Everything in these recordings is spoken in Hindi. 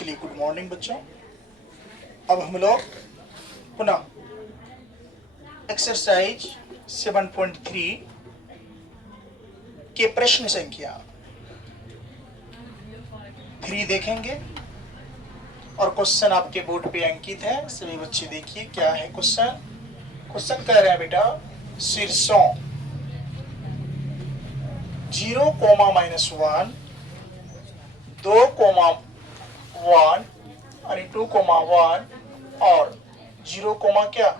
चलिए गुड मॉर्निंग बच्चों। अब हम लोग पुनः एक्सरसाइज 7.3 के प्रश्न संख्या 3 देखेंगे और क्वेश्चन आपके बोर्ड पे अंकित है। सभी बच्चे देखिए क्या है क्वेश्चन। क्वेश्चन कह रहे हैं बेटा शीर्षों 0, -1, 2, 1 यानी 2, 1 और 0, क्या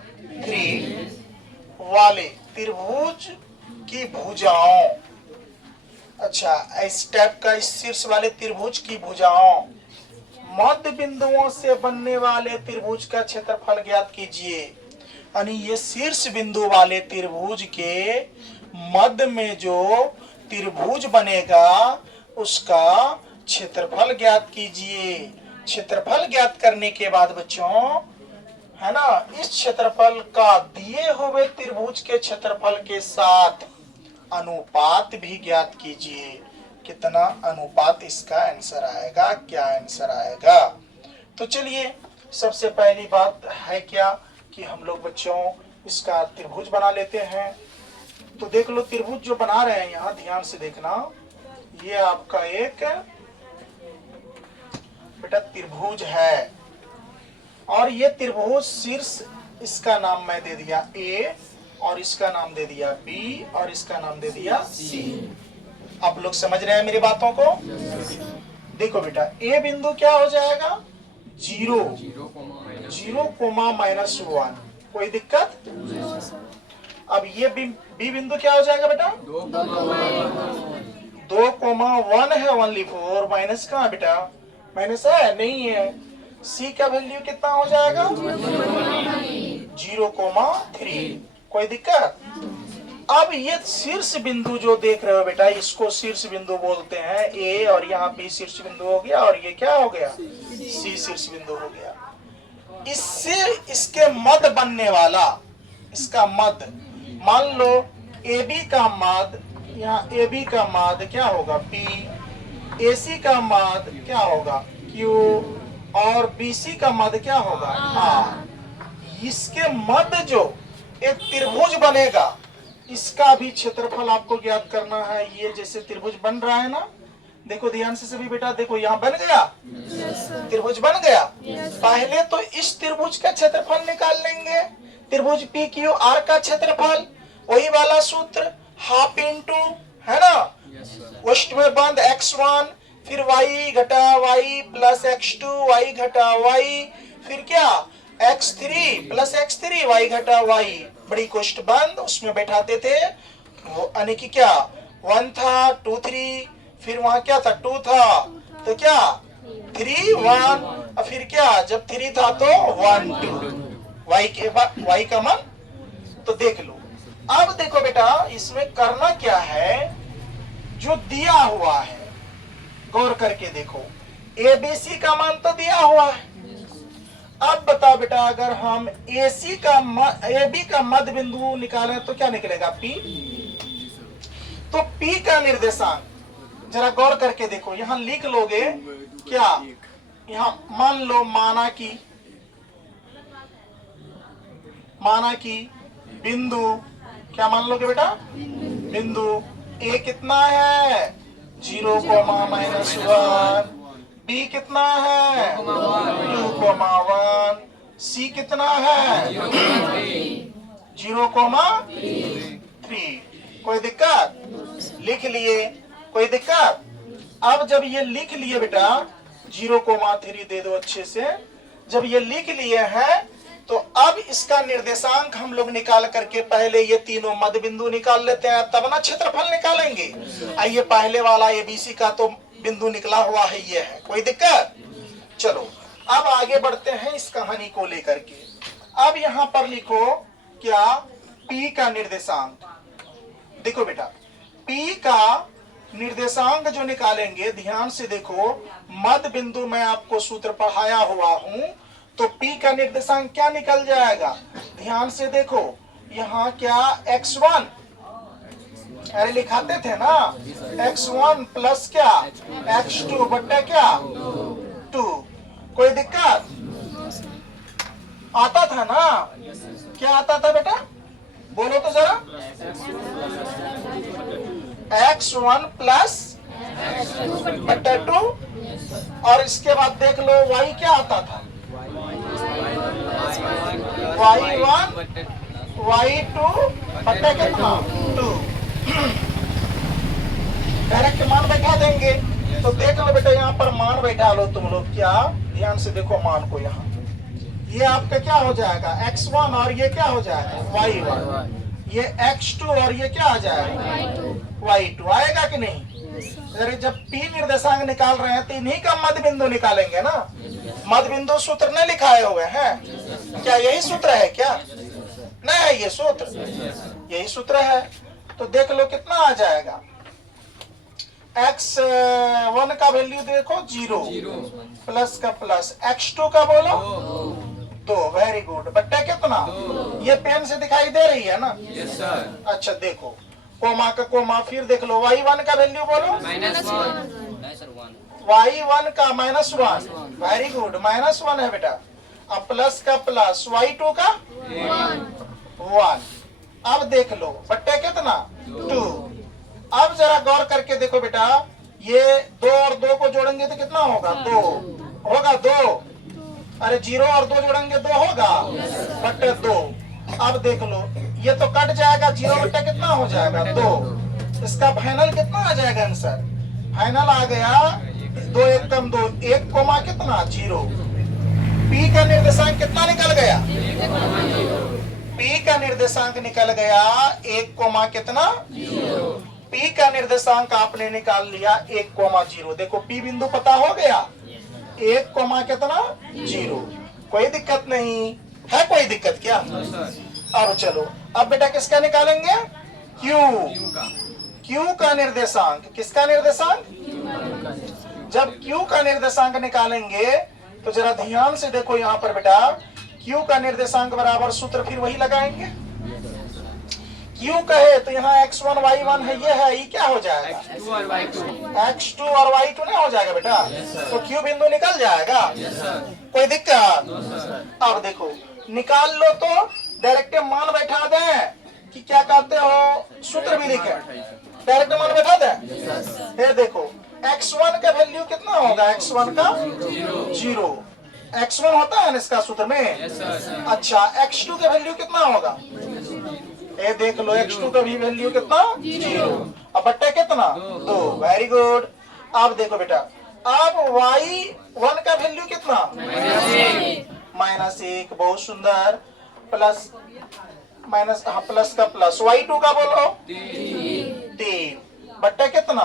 3 वाले त्रिभुज की भुजाओं। अच्छा, इस टाइप का इस शीर्ष वाले त्रिभुज की भुजाओं मध्य बिंदुओं से बनने वाले त्रिभुज का क्षेत्रफल ज्ञात कीजिए। यानी ये शीर्ष बिंदु वाले त्रिभुज के मध्य में जो त्रिभुज बनेगा उसका क्षेत्रफल ज्ञात कीजिए। क्षेत्रफल ज्ञात करने के बाद बच्चों है ना, इस क्षेत्रफल का दिए हुए त्रिभुज के क्षेत्रफल के साथ अनुपात भी ज्ञात कीजिए। कितना अनुपात इसका आंसर आएगा, क्या आंसर आएगा। तो चलिए सबसे पहली बात है क्या कि हम लोग बच्चों इसका त्रिभुज बना लेते हैं। तो देख लो त्रिभुज जो बना रहे हैं यहाँ ध्यान से देखना, ये आपका एक बेटा त्रिभुज है और ये त्रिभुज शीर्ष इसका नाम मैं दे दिया A और इसका नाम दे दिया B और इसका नाम दे दिया C। आप लोग समझ रहे हैं मेरी बातों को। देखो बेटा A बिंदु क्या हो जाएगा 0, 0, कोई दिक्कत। अब ये B बिंदु क्या हो जाएगा बेटा 2, 1 है ओनली 4 माइनस कहाँ बेटा माइनस है नहीं है। C का वैल्यू कितना हो जाएगा 0, 3 कोई दिक्कत। अब ये शीर्ष बिंदु जो देख रहे हो बेटा इसको शीर्ष बिंदु बोलते हैं A और यहाँ B शीर्ष बिंदु हो गया और ये क्या हो गया C शीर्ष बिंदु हो गया। इससे इसके मध्य बनने वाला इसका मध्य मान लो AB का मध्य यहाँ AB का मध्य क्या होगा P, AC का मध्य क्या होगा Q और BC का मध्य क्या होगा R। इसके मध्य जो एक त्रिभुज बनेगा इसका भी क्षेत्रफल आपको ज्ञात करना है। ये जैसे त्रिभुज बन रहा है ना, देखो ध्यान से सभी बेटा, देखो यहाँ बन गया त्रिभुज बन गया। पहले तो इस त्रिभुज का क्षेत्रफल निकाल लेंगे, त्रिभुज PQR का क्षेत्रफल, वही वाला सूत्र हाफ इंटू है ना वस्ट में बंद x1 फिर y घटा y प्लस x2 y घटा y फिर क्या x3 प्लस x3 y घटा y बड़ी कोष्ठ बंद उसमें बैठाते थे वो यानी कि क्या 1 था 2 3 फिर वहां क्या था 2 था तो क्या 3 1 और फिर क्या जब 3 था तो 1 2 y के बाद y का मान। तो देख लो अब देखो बेटा इसमें करना क्या है जो दिया हुआ है गौर करके देखो ABC का मान तो दिया हुआ है। अब बताओ बेटा अगर हम AB का मध्य बिंदु निकालें तो क्या निकलेगा P। तो P का निर्देशांक जरा गौर करके देखो यहाँ लिख लोगे क्या, यहाँ मान लो माना कि बिंदु क्या मान लोगे बेटा बिंदु A कितना है 0, -1, B कितना है 2, 1, C कितना है 0, 3 कोई दिक्कत। लिख लिए कोई दिक्कत। अब जब ये लिख लिए बेटा 0, 3 दे दो अच्छे से। जब ये लिख लिए हैं तो अब इसका निर्देशांक हम लोग निकाल करके पहले ये तीनों मध्य बिंदु निकाल लेते हैं तब ना क्षेत्रफल निकालेंगे। आइए पहले वाला ABC का तो बिंदु निकला हुआ है ये है कोई दिक्कत। चलो अब आगे बढ़ते हैं इस कहानी को लेकर के। अब यहाँ पर लिखो क्या P का निर्देशांक। देखो बेटा P का निर्देशांक जो निकालेंगे ध्यान से देखो मध्य बिंदु में आपको सूत्र पढ़ाया हुआ हूं तो P का निर्देशांक क्या निकल जाएगा ध्यान से देखो यहाँ क्या x1 अरे लिखाते थे ना x1 प्लस क्या x2 बट्टा क्या 2 कोई दिक्कत? आता था ना? क्या आता था बेटा, बोलो तो जरा। x1 प्लस बटा 2, और इसके बाद देख लो y क्या आता था, y1 y2 बटा कितना 2। डायरेक्ट मान बैठा देंगे। तो देख लो बेटा, यहाँ पर मान बैठा लो तुम लोग। क्या, ध्यान से देखो मान को। यहाँ ये आपका क्या हो जाएगा x1, और ये क्या हो जाएगा y1, ये x2, और ये क्या आ जाएगा y2। आएगा कि नहीं? अरे जब P निर्देशांक निकाल रहे हैं तो इन्हीं का मध्य बिंदु निकालेंगे ना। मध्य बिंदु सूत्र नहीं लिखाए हुए हैं क्या? यही सूत्र है क्या? नहीं है ये सूत्र, यही सूत्र है। तो देख लो कितना आ जाएगा। x1 का वैल्यू देखो 0, प्लस का प्लस, x2 का बोलो 2। Very good. बट्टा कितना? ये पेन से दिखाई दे रही है ना? Yes sir. अच्छा देखो, कोमा का कोमा, फिर देख लो y1 का वैल्यू बोलो y1 का -1। वेरी गुड, -1 है बेटा। अब प्लस का प्लस, y2 का 1। अब देख लो बट्टे कितना 2। अब जरा गौर करके देखो बेटा, ये 2 और 2 को जोड़ेंगे तो कितना होगा 2 होगा 2। अरे 0 और 2 जोड़ेंगे 2 होगा बट्टे 2। अब देख लो ये तो कट जाएगा, 0 बट्टे कितना हो जाएगा 2। इसका फाइनल कितना आ जाएगा आंसर? फाइनल आ गया 2 1 कम 2, 1 कोमा कितना 0। पी का निर्देशांक कितना निकल गया? पी का निर्देशांक निकल गया 1 कोमा कितना 0। पी का निर्देशांक आपने निकाल लिया 1,0। देखो पी बिंदु पता हो गया, 1 कोमा कितना 0। कोई दिक्कत नहीं है? कोई दिक्कत क्या? अब चलो, अब बेटा किसका निकालेंगे? क्यू का निर्देशांक। किसका निर्देशांक? जब क्यू का निर्देशांक निकालेंगे तो जरा ध्यान से देखो यहाँ पर बेटा, क्यू का निर्देशांक बराबर सूत्र फिर वही लगाएंगे। क्यू कहे तो यहाँ x1 y1 है, ये है, ये क्या हो जाएगा x2 और y2 नहीं हो जाएगा बेटा? तो क्यू बिंदु निकल जाएगा। कोई दिक्कत? अब देखो निकाल लो तो डायरेक्ट मान बैठा दें कि क्या कहते हो, सूत्र भी लिखे, डायरेक्ट मान बैठा दें। ये देखो x1 का वैल्यू कितना होगा? x1 का 0। x1 होता है ना इसका सूत्र में। अच्छा x2 का वैल्यू कितना होगा? ये देख लो x2 का भी वैल्यू कितना 0। अब बट्टे कितना 2। Very good. अब देखो बेटा, अब y1 का वैल्यू कितना -1। बहुत सुंदर। प्लस माइनस, हाँ प्लस का प्लस, y2 का बोलो 3। बट्टे कितना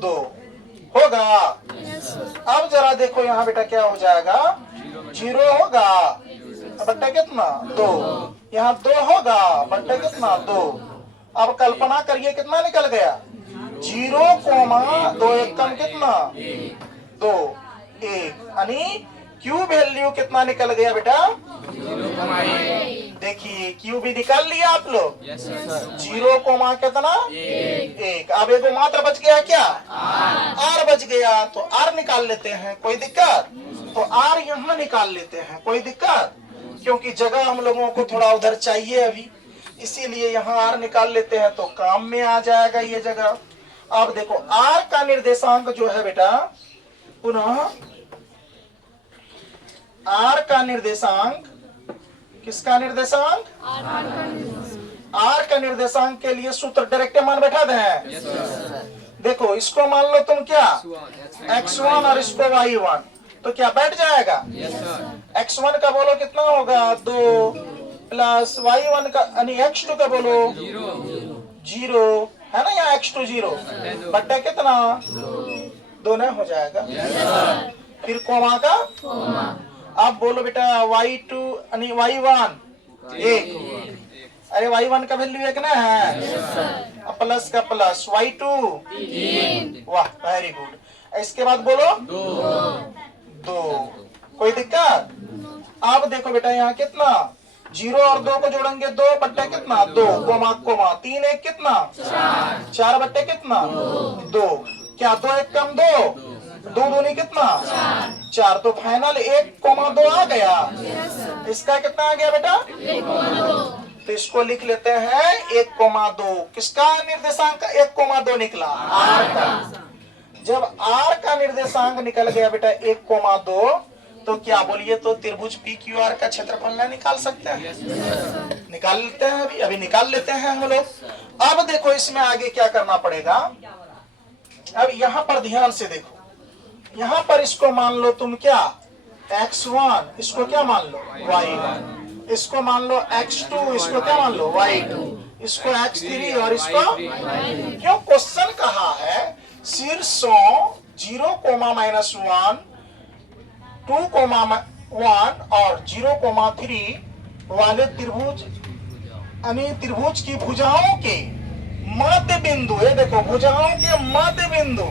2 होगा। अब जरा देखो यहाँ बेटा क्या हो जाएगा 0 होगा, बट्टे कितना 2। यहाँ 2 होगा, बट्टे कितना 2। अब कल्पना करिए कितना निकल गया 0 कोमा 2 1 कम कितना 2 1, यानी क्यू वैल्यू कितना निकल गया बेटा? देखिए क्यू भी निकाल लिया आप लोग। 0 कोमा कितना 1। अब एगो मात्र बच गया क्या? आर बच गया, तो आर निकाल लेते हैं। कोई दिक्कत? तो आर यहाँ निकाल लेते हैं। कोई दिक्कत? क्योंकि जगह हम लोगों को थोड़ा उधर चाहिए अभी, इसीलिए यहाँ आर निकाल लेते हैं तो काम में आ जाएगा ये जगह। अब देखो आर का निर्देशांक जो है बेटा, पुनः आर का निर्देशांक, किसका निर्देशांक? आर का निर्देशांक के लिए सूत्र डायरेक्ट मान बैठा दें। देखो इसको मान लो तुम क्या x1 और इसको y1, तो क्या बैठ जाएगा? x1 का बोलो कितना होगा 2, प्लस y1 का यानी x2 का बोलो 0 है ना, यहाँ x2 0, बट्टा कितना 2 नहीं हो जाएगा। फिर कोमा का, अब बोलो बेटा y2 यानी y1 1। अरे y1 का वैल्यू 1 ना है, अब प्लस का प्लस y2 वाह वेरी गुड। इसके बाद बोलो 2। कोई दिक्कत? अब देखो बेटा यहाँ कितना 0 और 2 को जोड़ेंगे 2 बट्टे कितना 2 कोमा कोमा 3 1 कितना 4 बट्टे कितना 2। क्या 2 1 कम 2 दो दूनी कितना 4। तो फाइनल 1,2 आ गया। इसका कितना आ गया बेटा 1,2। तो इसको लिख लेते हैं 1,2। किसका निर्देशांक 1,2 निकला आर का। जब आर का निर्देशांक निकल गया बेटा 1,2 तो क्या बोलिए तो त्रिभुज पी क्यू आर का क्षेत्रफल ना निकाल सकते हैं? निकाल लेते हैं अभी निकाल लेते हैं हम लोग। अब देखो इसमें आगे क्या करना पड़ेगा। अब यहाँ पर ध्यान से देखो, यहाँ पर इसको मान लो तुम क्या x1, इसको क्या मान लो y1, इसको मान लो x2, इसको क्या मान लो y2, इसको x3 और इसको क्यों क्वेश्चन कहा है शीर्षों 0,-1, 2,1 और 0,3 वाले त्रिभुज यानी त्रिभुज की भुजाओं के मध्य बिंदु, ये देखो भुजाओं के मध्य बिंदु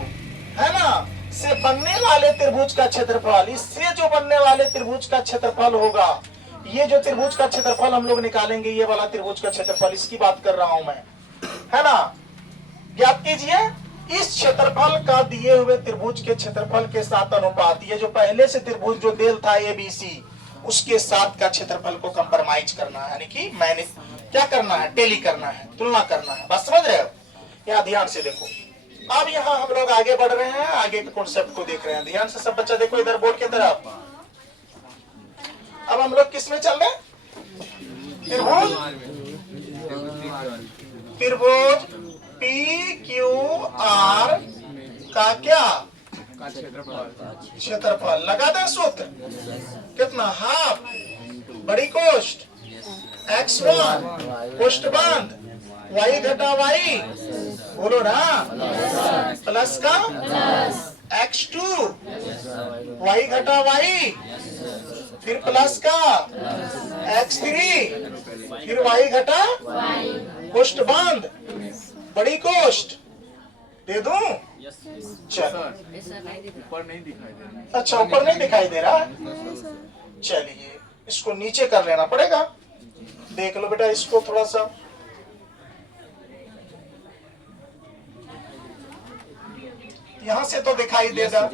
है ना से बनने वाले त्रिभुज का क्षेत्रफल, इससे जो बनने वाले त्रिभुज का क्षेत्रफल होगा, ये जो त्रिभुज का क्षेत्रफल हम लोग निकालेंगे, ये वाला त्रिभुज का क्षेत्रफल, इसकी बात कर रहा हूं मैं, है ना। ज्ञात कीजिए इस क्षेत्रफल का दिए हुए त्रिभुज के क्षेत्रफल के साथ अनुपात, ये जो पहले से त्रिभुज जो देल था ABC, उसके साथ का क्षेत्रफल को कंप्रोमाइज करना है, यानी कि मैंने क्या करना है, टेली करना है, तुलना करना है। बात समझ रहे हो? यहाँ ध्यान से देखो। अब यहाँ हम लोग आगे बढ़ रहे हैं, आगे के कॉन्सेप्ट को देख रहे हैं। ध्यान से सब बच्चा देखो इधर बोर्ड की तरफ। अब हम लोग किस में चल रहे हैं? त्रिभुज PQR का क्या क्षेत्रफल लगा दें सूत्र कितना, हाफ बड़ी कोष्ठ x1 कोष्ठ बंद y घटा y, बोलो ना, प्लस का x2 y घटा y, फिर प्लस का x3, फिर y घटा कोष्ठ बंद बड़ी कोष्ठ दे दूं? चलो ऊपर नहीं दिखाई दे रहा। अच्छा ऊपर नहीं दिखाई दे रहा, चलिए इसको नीचे कर लेना पड़ेगा। देख लो बेटा इसको थोड़ा सा, यहां से तो दिखाई देगा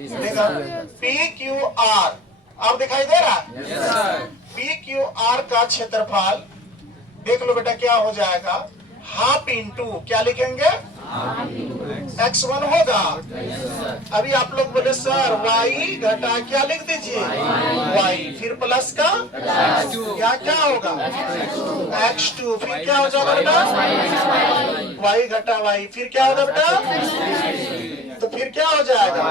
PQR, अब दिखाई दे रहा है? PQR का क्षेत्रफल देख लो बेटा क्या हो जाएगा, हाफ इंटू क्या लिखेंगे x1 होगा। अभी आप लोग बोले सर y घटा क्या लिख दीजिए y, फिर प्लस का क्या क्या होगा x2, फिर क्या हो जाएगा बेटा y घटा y, फिर क्या होगा बेटा, तो फिर क्या हो जाएगा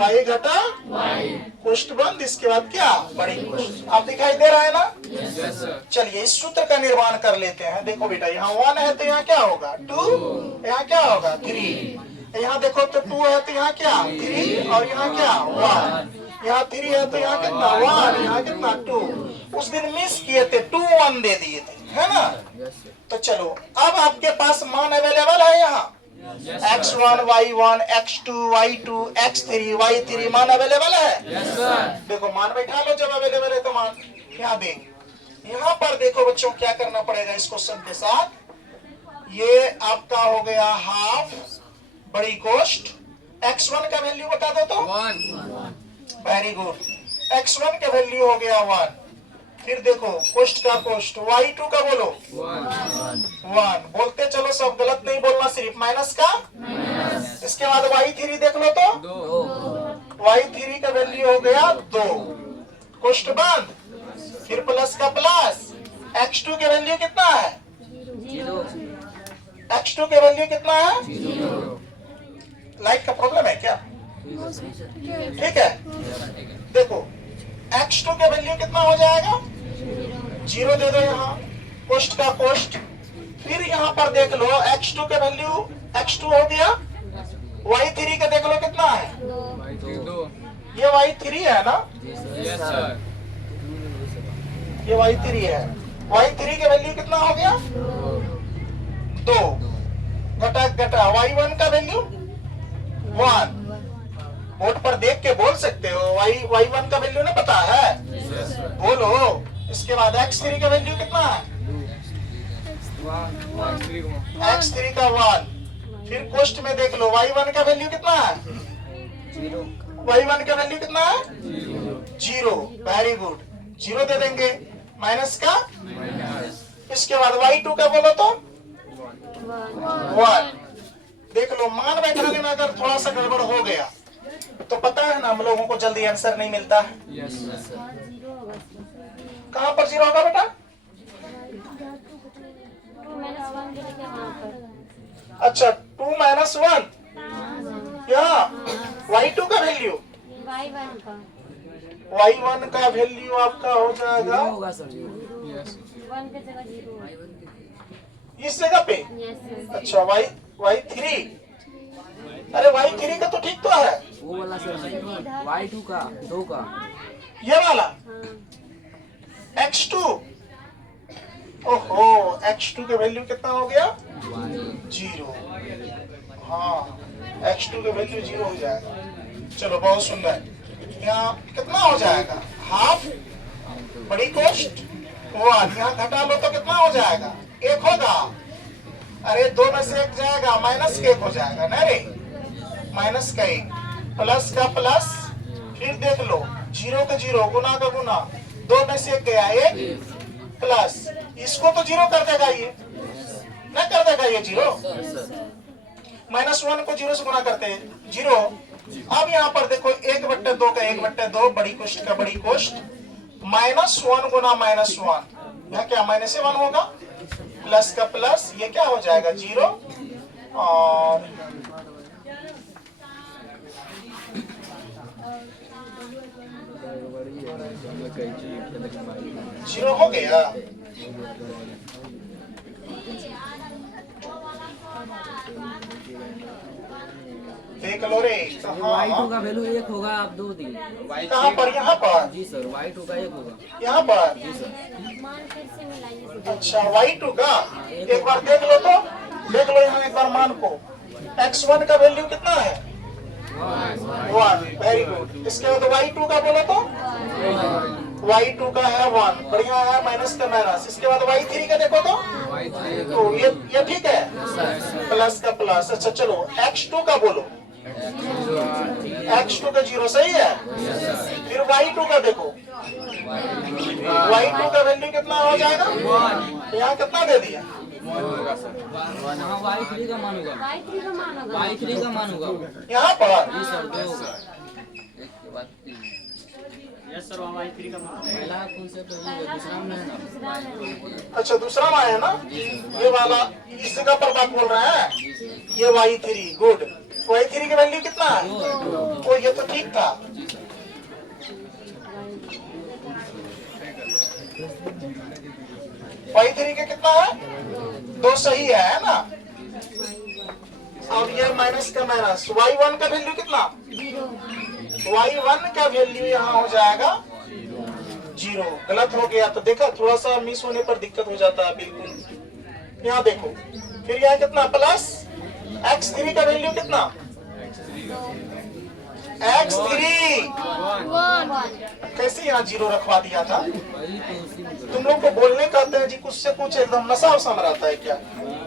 y घटा कोष्ठ बंद, इसके बाद क्या बड़ी कोष्ठ। आप दिखाई दे रहा है ना? चलिए इस सूत्र का निर्माण कर लेते हैं। देखो बेटा यहाँ 1 है तो यहाँ क्या होगा 2, यहाँ क्या होगा 3, यहाँ देखो तो 2 है तो यहाँ क्या 3 और यहाँ क्या 1, यहाँ 3 है तो यहाँ कितना 1, यहाँ कितना 2। उस दिन मिस किए थे 2 1 दे दिए थे, है ना। तो चलो अब आपके पास मान अवेलेबल है यहाँ x1 y1 x2 y2 x3 y3 मान अवेलेबल है। देखो मान बैठा लो, जब अवेलेबल है तो मान यहाँ देख, यहाँ पर देखो बच्चों क्या करना पड़ेगा इस क्वेश्चन के साथ। ये आपका हो गया हाफ बड़ी कोष्ठ, x1 का वैल्यू बता दो तो 1, वेरी गुड, x1 का वैल्यू हो गया 1। फिर देखो कोष्ठ का कोष्ठ y2 का बोलो 1, बोलते चलो सब गलत नहीं बोलना, सिर्फ माइनस का। इसके बाद y3 देख लो तो y3 का वैल्यू हो गया 2, कोष्ठ बंद, फिर प्लस का प्लस, x2 के वैल्यू कितना है 0, x2 के वैल्यू कितना है 0। लाइट का प्रॉब्लम है क्या? ठीक है, देखो x2 के वैल्यू कितना हो जाएगा 0 दे दो यहाँ, कोष्ठ का कोष्ठ। फिर यहाँ पर देख लो x2 के वैल्यू x2 हो गया, y3 का देख लो कितना है 2, ये y3 है ना, यस सर, ये y3 है, y3 के वैल्यू कितना हो गया 2, घटा घटा y1 का वैल्यू 1, बोर्ड पर देख के बोल सकते हो, y1 का वैल्यू ना पता है बोलो। इसके बाद x3 का वैल्यू कितना है x3 का 1, फिर कोष्ठ में देख लो y1 का वैल्यू कितना है y1 का वैल्यू कितना है? 0। वेरी गुड, 0 दे देंगे। माइनस का, इसके बाद y2 का बोलो तो 1। देख लो, मान बैठाने में अगर थोड़ा सा गड़बड़ हो गया तो पता है ना, हम लोगों को जल्दी आंसर नहीं मिलता है। कहाँ पर 0 होगा बेटा? अच्छा, 2 - 1 यहाँ y2 का वैल्यू, y1 का वैल्यू आपका हो जाएगा इस जगह पे। अच्छा, y3, अरे y3 का तो ठीक तो है, वो वाला सर, y2 का 2 का, ये वाला x2। ओहो, x2 का वैल्यू कितना हो गया? 0। हाँ, x2 का वैल्यू 0 हो जाएगा। चलो, बहुत सुंदर। यहाँ कितना हो जाएगा? हाफ बड़ी कोष्ट 1, यहाँ घटा लो तो कितना हो जाएगा? 1 होगा। अरे 2 में से 1 जाएगा, माइनस का 1 हो जाएगा ना रे, माइनस का 1, प्लस का प्लस, फिर देख लो 0 का 0, गुना का गुना, 2 में से 1 गया, 1 प्लस, इसको तो 0 कर देगा, ये ना कर देगा ये 0। -1 को 0 से गुना करते हैं 0। अब यहाँ पर देखो 1/2 का 1/2, बड़ी कोष्ट का बड़ी कोष्ट, -1 गुना -1, यहाँ क्या -1 होगा, प्लस का प्लस, ये क्या हो जाएगा 0, और जीरो हो गया। देख लो रे, y2 का वैल्यू 1 होगा, आप 2 दी। कहाँ पर? यहाँ पर? जी सर, y2 का 1 होगा। यहाँ पर? जी सर। अच्छा, y2 का एक बार देख लो तो, देख लो यहाँ एक बार मान को। x1 का वैल्यू कितना है? 1। Very good. इसके बाद y2 का बोलो तो y2 का है 1, बढ़िया है, माइनस का माइनस। इसके बाद y3 का देखो तो ये ठीक है, प्लस का प्लस। अच्छा चलो, x2 का बोलो, x2 का 0 सही है। फिर y2 का देखो, y2 का वैल्यू कितना हो जाएगा? यहाँ कितना दे दिया? यहाँ y3 का मान होगा, y3 का मान होगा यहाँ पर। जी सर, 2 होगा। यस सर, y3 का मान पहला कॉन्सेप्ट दूसरा में है ना। अच्छा, दूसरा में है ना, ये वाला इस जगह पर बात बोल रहे हैं, ये y3। गुड। y3 की वैल्यू कितना है? ओ, ये तो ठीक था। y3 का कितना है? 2 सही है ना। अब ये माइनस का माइनस, y1 का वैल्यू कितना? y1 का वैल्यू यहाँ हो जाएगा 0। गलत हो गया तो देखा, थोड़ा सा मिस होने पर दिक्कत हो जाता है, बिल्कुल। यहाँ देखो, फिर यहाँ कितना? प्लस x3 का वैल्यू कितना? x3 कैसे यहाँ 0 रखवा दिया था? तुम लोग को बोलने कहते हैं जी, कुछ से कुछ एकदम नशा वशा मराता है क्या?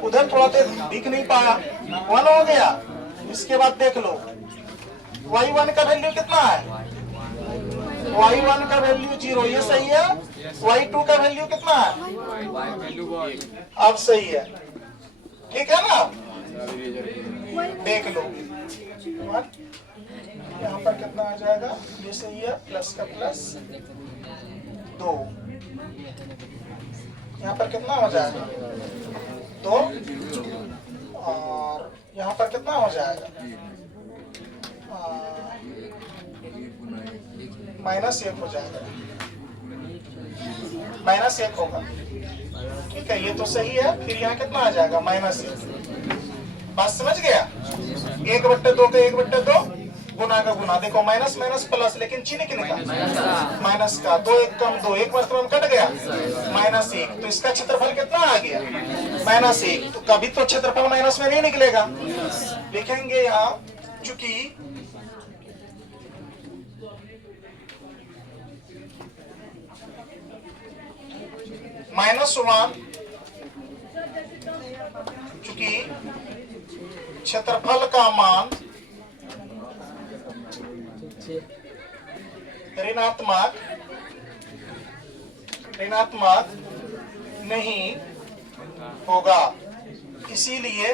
उधर थोड़ा देर दिख नहीं पाया, 1 हो गया। इसके बाद देख लो, y1 का वैल्यू कितना है? y1 का वैल्यू 0, ये सही है। y2 का वैल्यू कितना है? अब सही है, ठीक है ना। देख लो, यहाँ पर कितना आ जाएगा? ये सही है, प्लस का प्लस 2, यहाँ पर कितना हो जाएगा? 2, और यहाँ पर कितना हो जाएगा? -1 हो जाएगा, -1 होगा, ठीक है, ये तो सही है। फिर यहाँ कितना आ जाएगा? -1। बात समझ गया? 1/2 का 1/2, गुना का गुना। देखो, माइनस माइनस प्लस, लेकिन चिन्ह कितने का? माइनस का। 2 1 कम 2, 1 मतलब कट गया, -1। तो इसका क्षेत्रफल कितना आ गया? -1। तो कभी तो क्षेत्रफल माइनस में नहीं निकलेगा, लिखेंगे यहाँ, चूंकि -1, चूंकि क्षेत्रफल का मान ऋणात्मक नहीं होगा। इसीलिए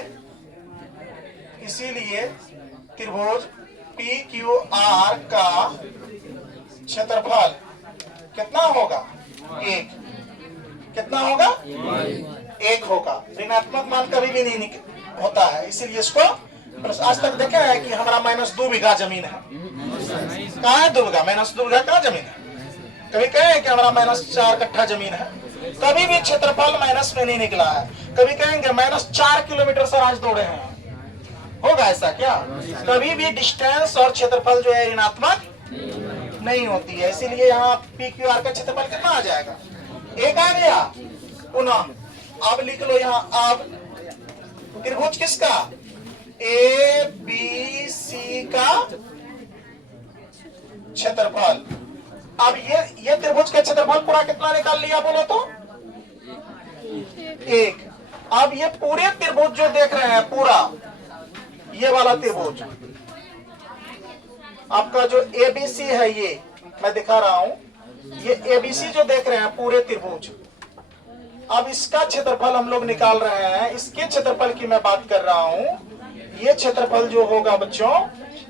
त्रिभुज PQR का क्षेत्रफल कितना होगा? 1। कितना होगा? 1 होगा। ऋणात्मक मान कभी भी नहीं होता है, इसीलिए इसको आज तक देखा है कि हमारा -2 बीघा जमीन है। कहाँ है 2 बीघा? -2 बीघा कहाँ जमीन है? कभी कहे कि हमारा -4 कट्ठा जमीन है? कभी भी क्षेत्रफल माइनस में नहीं निकला है। कभी कहेंगे -4 किलोमीटर से आज दौड़े हैं, होगा ऐसा क्या? कभी भी डिस्टेंस और क्षेत्रफल जो है ऋणात्मक नहीं होती है। इसीलिए यहाँ PQR का क्षेत्रफल कितना आ जाएगा? 1 आ गया। पुनः अब लिख लो यहाँ, अब त्रिभुज किसका? ABC का क्षेत्रफल। अब ये त्रिभुज का क्षेत्रफल पूरा कितना निकाल लिया बोलो तो? 1। अब ये पूरे त्रिभुज जो देख रहे हैं, पूरा ये वाला त्रिभुज आपका जो ABC है, ये मैं दिखा रहा हूं, ये ABC जो देख रहे हैं पूरे त्रिभुज, अब इसका क्षेत्रफल हम लोग निकाल रहे हैं। इसके क्षेत्रफल की मैं बात कर रहा हूं। ये क्षेत्रफल जो होगा बच्चों,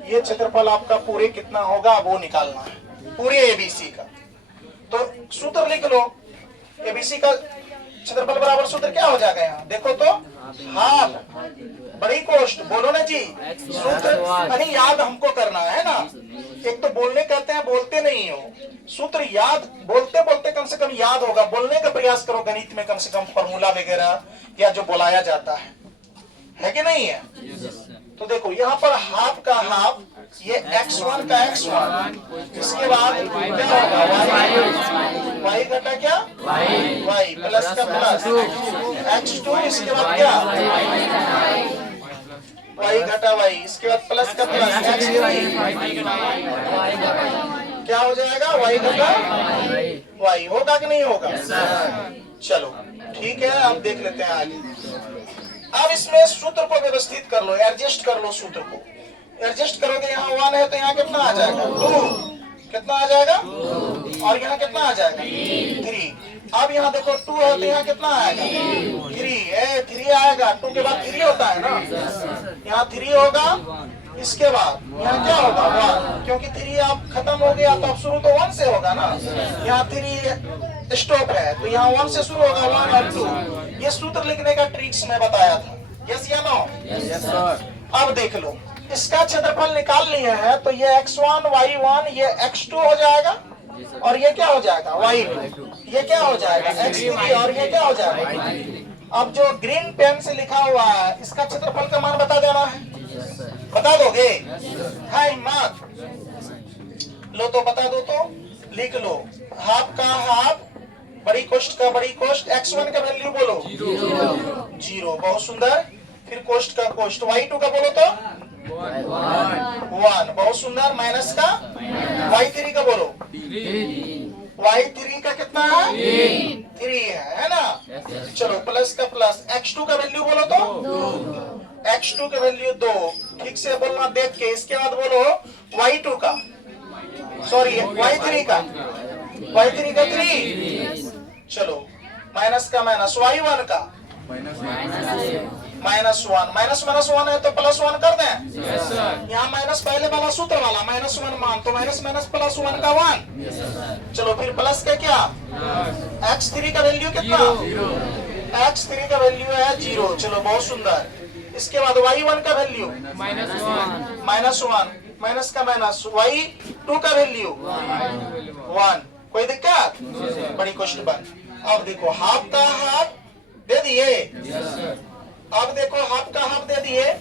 ये क्षेत्रफल आपका पूरे कितना होगा वो निकालना है, पूरे ABC का। तो सूत्र लिख लो, ABC का क्षेत्रफल बराबर सूत्र क्या हो जाएगा? यहाँ देखो तो, हाफ बड़ी कोष्ठ, बोलो ना जी। सूत्र नहीं याद हमको करना है ना। एक तो बोलने कहते हैं, बोलते नहीं हो। सूत्र याद, बोलते बोलते कम से कम याद होगा। बोलने का प्रयास करो, गणित में कम से कम फॉर्मूला वगैरह या जो बुलाया जाता है कि नहीं है? तो देखो यहाँ पर हाफ का हाफ, ये x1 का x1, इसके बाद क्या होगा? y घटा क्या? y प्लस का प्लस x2, इसके बाद क्या? y घटा y, इसके बाद प्लस का प्लस x3, क्या हो जाएगा? y घटा y। होगा कि नहीं होगा? चलो ठीक है, अब देख लेते हैं आगे। अब इसमें सूत्र को व्यवस्थित कर लो, एडजस्ट कर लो। सूत्र को एडजस्ट करोगे, यहाँ 1 है तो यहाँ कितना आ जाएगा? 2। कितना आ जाएगा? और यहाँ कितना आ जाएगा? 3। अब यहाँ देखो 2 है तो यहाँ कितना आएगा? 3 आएगा। 2 के बाद 3 होता है ना, यहाँ 3 होगा। इसके बाद यहाँ क्या होगा? 1, क्योंकि 3 आप खत्म हो गया तो अब शुरू तो 1 से होगा ना। यहाँ 3 स्टॉप है तो यहाँ 1 से शुरू होगा, 1 और 2। ये सूत्र लिखने का ट्रिक्स मैं बताया था, यस या नो? Yes sir. अब देख लो, इसका क्षेत्रफल निकाल लिया है तो ये x1 y1 ये x2 हो जाएगा, और ये क्या हो जाएगा? y2। ये क्या हो जाएगा? x3, और ये क्या हो जाएगा? अब जो ग्रीन पेन से लिखा हुआ है, इसका क्षेत्रफल का मान बता देना है। बता दोगे? है हिम्मत? लो तो बता दो तो। लिख लो, हाफ का हाफ, बड़ी कोष्ठ का बड़ी कोष्ठ, x1 का वैल्यू बोलो 0। बहुत सुंदर। फिर कोष्ठ का कोष्ठ, y2 का बोलो तो 1। बहुत सुंदर। माइनस का y3 का बोलो, y3 का कितना है? 3 है ना? चलो प्लस का प्लस, x2 का वैल्यू बोलो तो x2 का वैल्यू 2। ठीक से बोलना देख के। इसके बाद बोलो y2 का, सॉरी y3 का 3। चलो माइनस का माइनस, y1 का -1 है तो +1 कर दें। यहाँ माइनस पहले वाला सूत्र वाला -1 मान, तो माइनस माइनस +1 का 1। चलो फिर प्लस का क्या? x3 का वैल्यू कितना? x3 का वैल्यू है 0। चलो बहुत सुंदर। इसके बाद y1 का वैल्यू -1, माइनस का माइनस, y2 का वैल्यू 1। कोई दिक्कत? बड़ी क्वेश्चन बन। अब देखो हाफ का हाफ दे दिए। अब देखो हाफ का हाफ दे दिए,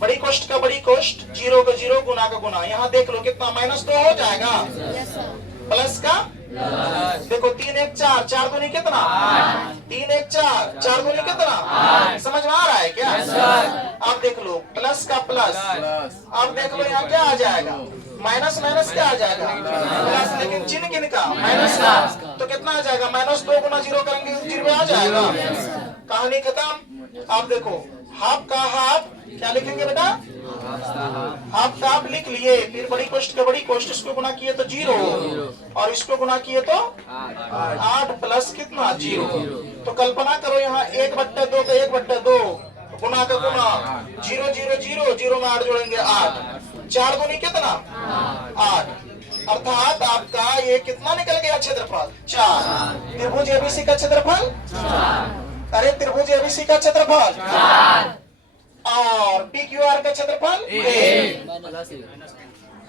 बड़ी कोष्ठ का बड़ी कोष्ठ, 0 का 0, गुना का गुना। यहाँ देख लो कितना? -2 हो जाएगा। प्लस का देखो 3 1 4, 4 दूनी कितना? 3 1 4, 4 दूनी कितना? समझ में आ रहा है क्या? अब देख लो प्लस का प्लस। अब देख लो यहाँ क्या आ जाएगा? माइनस माइनस क्या आ जाएगा? प्लस, लेकिन चिन्ह किन का? माइनस का। तो कितना आ जाएगा? -2 गुना 0 करेंगे 0 आ जाएगा। कहानी खत्म। अब देखो हाफ का हाफ क्या लिखेंगे बेटा? हाफ का हाफ लिख लिए, फिर बड़ी कोष्ट का बड़ी कोष्ट, इसको गुना किए तो 0 और इसको गुना किए तो 8 प्लस कितना 0। तो कल्पना करो यहाँ 1/2 का 1/2 गुना का गुना 0 0 0 0 में 8 जोड़ेंगे 8, 4 दूनी कितना 8, अर्थात आपका ये कितना निकल गया क्षेत्रफल 4। त्रिभुज एबीसी का क्षेत्रफल, अरे त्रिभुज एबीसी का क्षेत्रफल और PQR का क्षेत्रफल 1।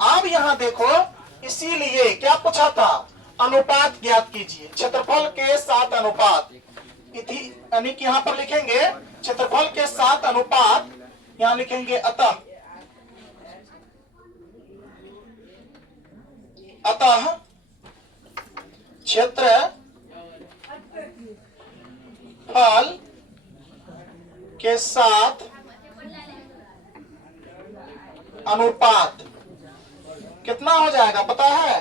अब यहाँ देखो, इसीलिए क्या पूछा था? अनुपात ज्ञात कीजिए, क्षेत्रफल के साथ अनुपात, यानी कि यहाँ पर लिखेंगे क्षेत्रफल के साथ अनुपात, यहाँ लिखेंगे अतः क्षेत्रफल के साथ अनुपात कितना हो जाएगा पता है?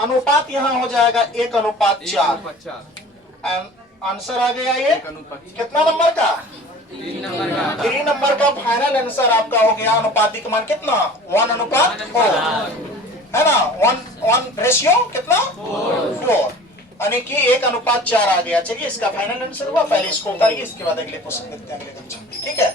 अनुपात यहाँ हो जाएगा 1:4। आंसर आ गया ये कितना नंबर का? 3 नंबर का फाइनल आंसर आपका हो गया। अनुपातिक मान कितना? 1:4 है ना, 1 रेशियो कितना 4, यानी कि 1:4 आ गया। चलिए इसका फाइनल आंसर हुआ। पहले इसको उतारिए, इसके बाद अगले क्वेश्चन देखते हैं अगले कक्षा में, ठीक है।